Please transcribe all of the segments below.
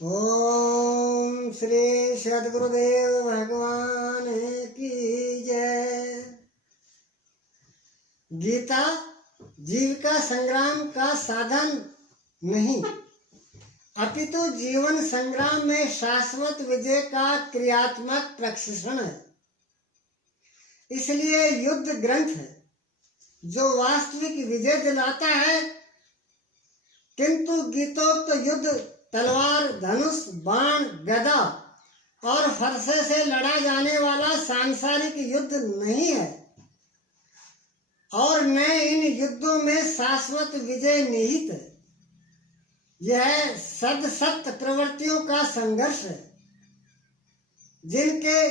ओम श्री सद्गुरुदेव भगवान की जय। गीता जीविका संग्राम का साधन नहीं, अपितु जीवन संग्राम में शाश्वत विजय का क्रियात्मक प्रशिक्षण है। इसलिए युद्ध ग्रंथ है जो वास्तविक विजय दिलाता है, किंतु गीतोक्त युद्ध तलवार, धनुष, बाण, गदा और फरसे से लड़ा जाने वाला सांसारिक युद्ध नहीं है और न इन युद्धों में शाश्वत विजय निहित है। यह सत्य प्रवृत्तियों का संघर्ष है जिनके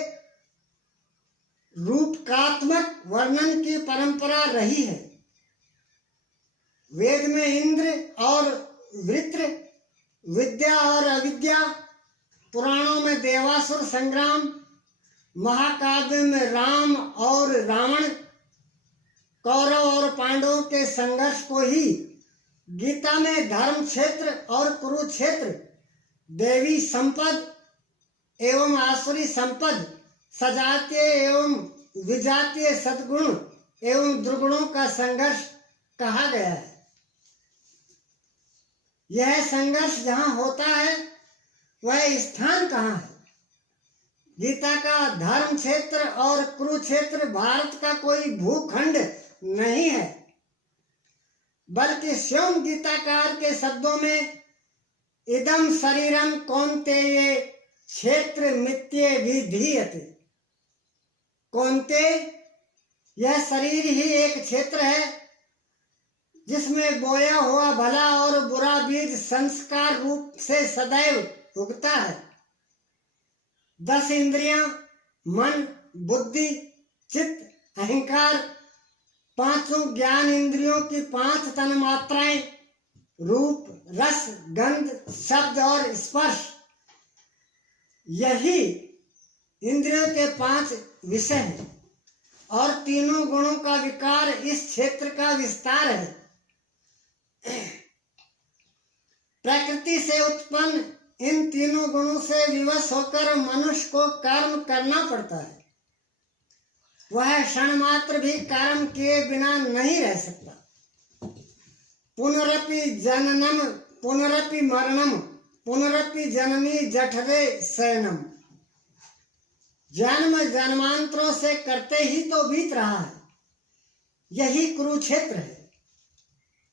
रूपकात्मक वर्णन की परंपरा रही है। वेद में इंद्र और वृत्र, विद्या और अविद्या, पुराणों में देवासुर संग्राम, महाकाव्य में राम और रावण, कौरव और पांडवों के संघर्ष को ही गीता में धर्म क्षेत्र और कुरुक्षेत्र, देवी संपद एवं आसुरी संपद, सजातीय एवं विजातीय सद्गुण एवं दुर्गुणों का संघर्ष कहा गया है। यह संघर्ष जहाँ होता है वह स्थान कहाँ है? गीता का धर्म क्षेत्र और कुरुक्षेत्र भारत का कोई भूखंड नहीं है, बल्कि स्वयं गीताकार के शब्दों में इदम शरीरम कौन्तेय क्षेत्र मित्ये विधीयते। कौन्तेय, यह शरीर ही एक क्षेत्र है जिसमें बोया हुआ भला और बुरा बीज संस्कार रूप से सदैव उगता है। 10 इंद्रियां, मन, बुद्धि, चित्त, अहंकार, 5 ज्ञान इंद्रियों की 5 तन्मात्राएं, रूप, रस, गंध, शब्द और स्पर्श, यही इंद्रियों के 5 विषय हैं और तीनों गुणों का विकार इस क्षेत्र का विस्तार है। प्रकृति से उत्पन्न इन तीनों गुणों से विवश होकर मनुष्य को कर्म करना पड़ता है। वह क्षण मात्र भी कर्म किए बिना नहीं रह सकता। पुनरपि जननम पुनरपि मरणम पुनरपि जननी जठरे शयनम। जन्म जन्मांतरों से करते ही तो बीत रहा है। यही कुरुक्षेत्र है।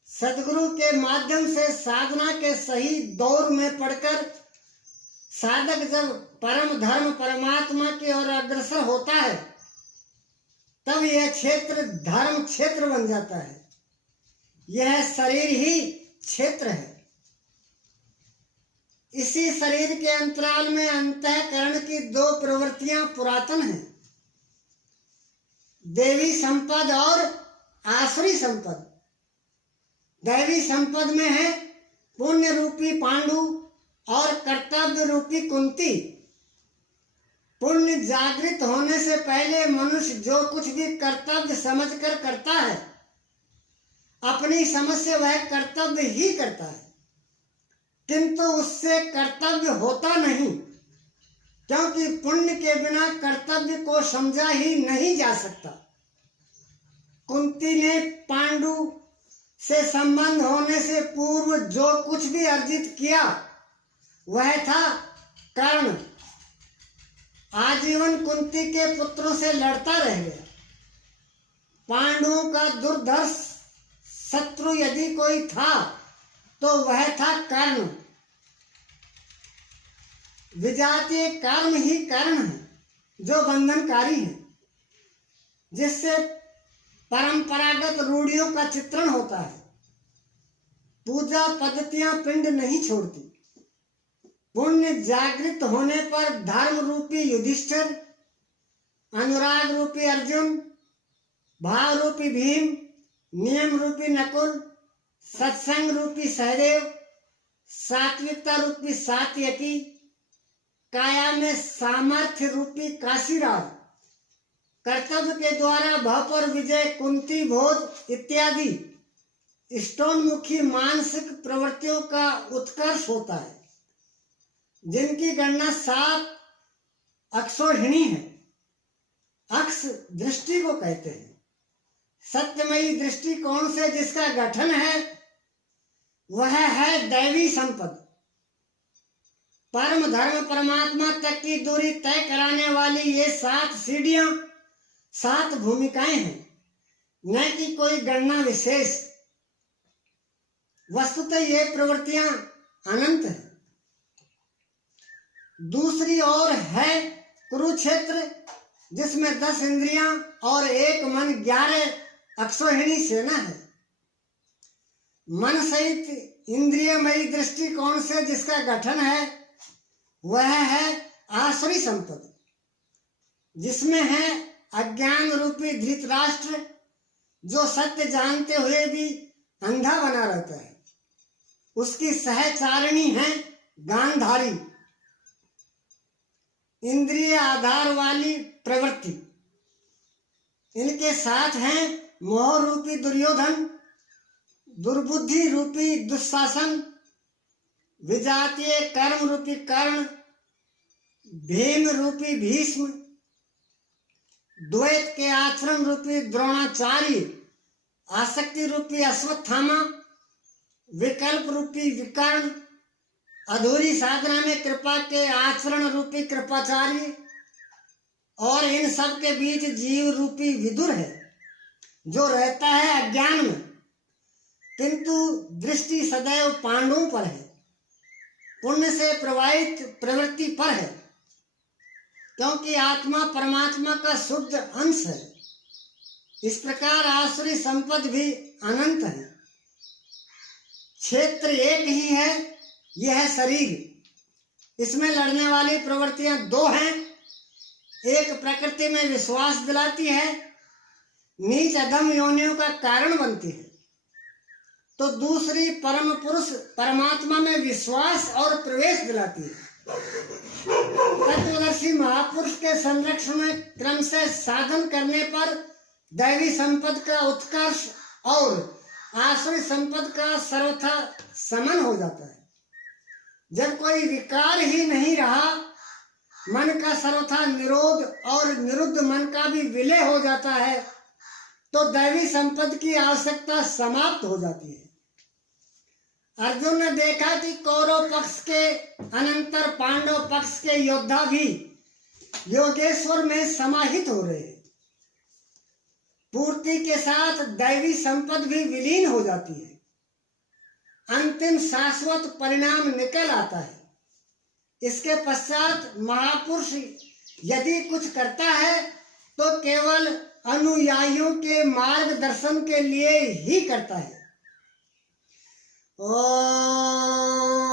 सद्गुरु के माध्यम से साधना के सही दौर में पढ़कर साधक जब परम धर्म परमात्मा की ओर अग्रसर होता है तब यह क्षेत्र धर्म क्षेत्र बन जाता है। यह शरीर ही क्षेत्र है। इसी शरीर के अंतराल में अंतःकरण की 2 प्रवृत्तियां पुरातन हैं, देवी संपद और आसुरी संपद। दैवी संपद में है पुण्य रूपी पांडु और कर्तव्य रूपी कुंती। पुण्य जागृत होने से पहले मनुष्य जो कुछ भी कर्तव्य समझकर करता है, अपनी समझ से वह कर्तव्य ही करता है, किंतु उससे कर्तव्य होता नहीं, क्योंकि पुण्य के बिना कर्तव्य को समझा ही नहीं जा सकता। कुंती ने पांडु से संबंध होने से पूर्व जो कुछ भी अर्जित किया वह था कर्ण। आजीवन कुंती के पुत्रों से लड़ता रह गया। पांडवों का दुर्धर्ष शत्रु यदि कोई था तो वह था कर्ण। विजातीय कर्म ही कर्ण है जो बंधनकारी है, जिससे परंपरागत रूढ़ियों का चित्रण होता है। पूजा पद्धतियां पिंड नहीं छोड़ती। पुण्य जागृत होने पर धर्म रूपी युधिष्ठिर, अनुराग रूपी अर्जुन, भाव रूपी भीम, नियम रूपी नकुल, सत्संग रूपी सहदेव, सात्विकता रूपी सात्यकी, काया में सामर्थ्य रूपी काशीराज, कर्तव्य के द्वारा भव और विजय कुंती भोज इत्यादि स्टोनमुखी मानसिक प्रवृत्तियों का उत्कर्ष होता है। जिनकी गणना 7 अक्षोहिणी है। अक्ष दृष्टि को कहते हैं। सत्यमयी दृष्टिकोण से जिसका गठन है वह है दैवी संपद। परम धर्म परमात्मा तक की दूरी तय कराने वाली ये 7 सीढ़ियां, 7 भूमिकाएं हैं, न कि कोई गणना विशेष। वस्तुतः ये प्रवृत्तियां अनंत है। दूसरी ओर है कुरुक्षेत्र, जिसमें 10 इंद्रियां और 1 मन, 11 अक्षोहिणी सेना है। मन सहित इंद्रियमयी दृष्टिकोण से जिसका गठन है वह है आसुरी संपद, जिसमें है अज्ञान रूपी धृतराष्ट्र, जो सत्य जानते हुए भी अंधा बना रहता है। उसकी सहचारिणी है गांधारी, इंद्रिय आधार वाली प्रवृत्ति। इनके साथ हैं मोह रूपी दुर्योधन, दुर्बुद्धि रूपी दुशासन, विजातीय कर्म रूपी कर्ण, भीम रूपी भीष्म, द्वैत के आचरण रूपी द्रोणाचार्य, आसक्ति रूपी अश्वत्थामा, विकल्प रूपी विकर्ण, अधूरी साधना में कृपा के आचरण रूपी कृपाचार्य, और इन सब के बीच जीव रूपी विदुर है, जो रहता है अज्ञान में, किंतु दृष्टि सदैव पांडवों पर है, पुण्य से प्रवाहित प्रवृत्ति पर है, क्योंकि आत्मा परमात्मा का शुद्ध अंश है। इस प्रकार आसुरी संपद भी अनंत है। क्षेत्र एक ही है, यह है शरीर। इसमें लड़ने वाली प्रवृत्तियां 2 हैं। एक प्रकृति में विश्वास दिलाती है, नीच अधम योनियों का कारण बनती है, तो दूसरी परम पुरुष परमात्मा में विश्वास और प्रवेश दिलाती है। तत्वदर्शी महापुरुष के संरक्षण में क्रम से साधन करने पर दैवी संपद का उत्कर्ष और आसुरी संपद का सर्वथा समन हो जाता है। जब कोई विकार ही नहीं रहा, मन का सर्वथा निरोध और निरुद्ध मन का भी विलय हो जाता है, तो दैवी संपद की आवश्यकता समाप्त हो जाती है। अर्जुन ने देखा कि कौरव पक्ष के अनंतर पांडव पक्ष के योद्धा भी योगेश्वर में समाहित हो रहे हैं। पूर्ति के साथ दैवी संपद भी विलीन हो जाती है। अंतिम शाश्वत परिणाम निकल आता है। इसके पश्चात महापुरुष यदि कुछ करता है तो केवल अनुयायियों के मार्गदर्शन के लिए ही करता है। ओम